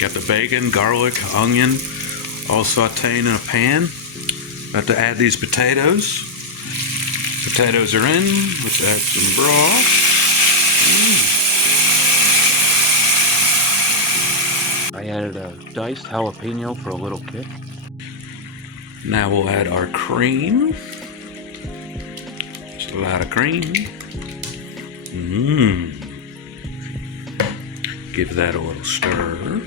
Got the bacon, garlic, onion, all sauteing in a pan. About to add these potatoes. Potatoes are in. Let's add some broth. I added a diced jalapeno for a little kick. Now we'll add our cream. Just a lot of cream. Give that a little stir.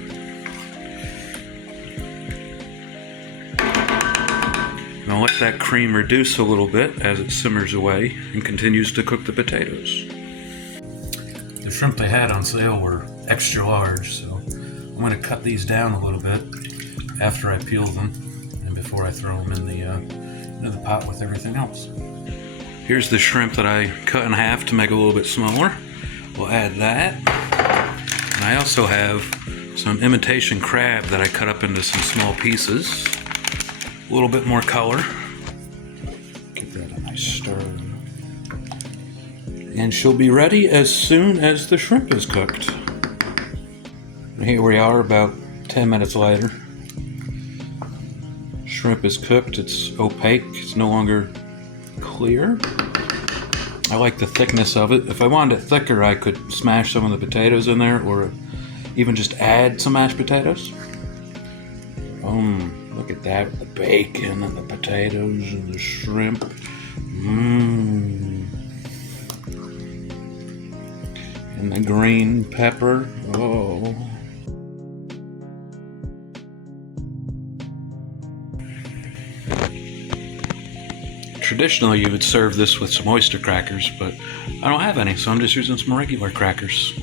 Now let that cream reduce a little bit as it simmers away and continues to cook the potatoes. The shrimp they had on sale were extra large, so I'm going to cut these down a little bit after I peel them and before I throw them into the pot with everything else. Here's the shrimp that I cut in half to make it a little bit smaller. We'll add that. And I also have some imitation crab that I cut up into some small pieces. A little bit more color. Give that a nice stir. And she'll be ready as soon as the shrimp is cooked. And here we are about 10 minutes later. Shrimp is cooked, it's opaque, it's no longer clear. I like the thickness of it. If I wanted it thicker, I could smash some of the potatoes in there or even just add some mashed potatoes. Look at that, the bacon and the potatoes and the shrimp. And the green pepper. Oh. Traditionally, you would serve this with some oyster crackers, but I don't have any, so I'm just using some regular crackers.